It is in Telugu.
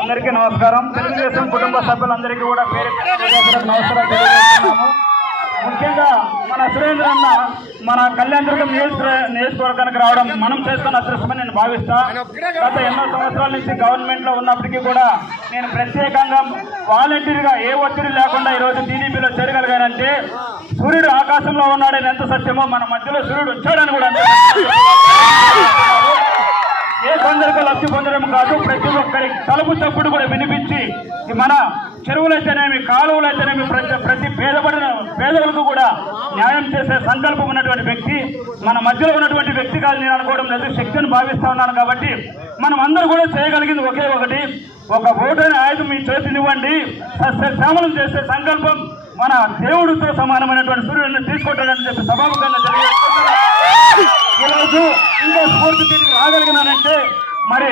అందరికీ నమస్కారం. తెలుగుదేశం కుటుంబ సభ్యులందరికీ కూడా పేరు నమస్కారం తెలియజేస్తున్నాము. ముఖ్యంగా మన సురేంద్ర అన్న మన కళ్యాణదుర్గం నియోజకవర్గానికి రావడం మనం చేస్తున్న అదృష్టమని నేను భావిస్తా. గత ఎన్నో సంవత్సరాల నుంచి గవర్నమెంట్ లో ఉన్నప్పటికీ కూడా నేను ప్రత్యేకంగా వాలంటీర్గా ఏ ఒత్తిడి లేకుండా ఈరోజు టీడీపీలో చేరగలిగానంటే సూర్యుడు ఆకాశంలో ఉన్నాడని ఎంత సత్యమో మన మధ్యలో సూర్యుడు వచ్చాడని కూడా అంతే. ఏ కొందరికి లబ్ధి పొందడం కాదు, ప్రతి ఒక్కరి తలుపు చప్పుడు కూడా వినిపించి మన చెరువులైతేనేమి కాలువలైతేనేమి ప్రతి పేదలకు కూడా న్యాయం చేసే సంకల్పం ఉన్నటువంటి వ్యక్తి మన మధ్యలో ఉన్నటువంటి వ్యక్తి కాదు నేను అనుకోవడం లేదు, శక్తిని భావిస్తా ఉన్నాను. కాబట్టి మనం అందరూ కూడా చేయగలిగింది ఒకే ఒకటి, ఒక ఓటైన ఆయుధం మీ చేతినివ్వండి, శ్రమలం చేసే సంకల్పం మన దేవుడితో సమానమైనటువంటి సూర్యుడిని తీసుకుంటాడని చెప్పి సభాముఖంగా తెలియజేస్తున్నాను. ఈరోజు ఇంకో స్ఫూర్తి రాగలిగినానంటే మరి